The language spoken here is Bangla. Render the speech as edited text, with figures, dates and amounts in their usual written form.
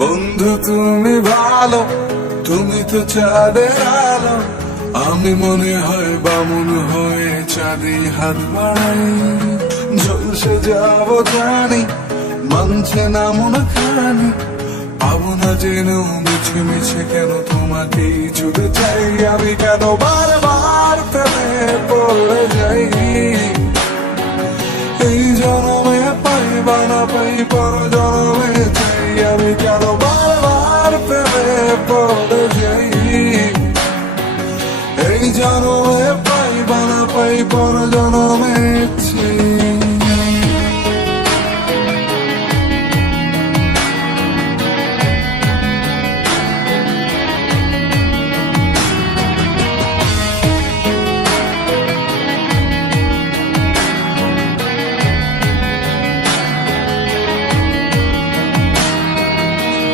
বন্ধু তুমি ভালো, তুমি তো চাঁদের আলো, আমি মনে হয় বামুন হয়ে চাঁদে হাত বাড়াই। ঝলসে যাব জানি, মানছে না মন খানি, পাবো না জেনেও মিছে মিছে কেন তোমাকেই ছুটে চাই। আমি কেন বারবার প্রেমে পড়ে যাই, এই জনমে পাই বা না পাই পর জনমে চাই। আমি কেন বারবার প্রেমে পড়ে যাই, এই জনমে পাই বা না পাই পর জনমে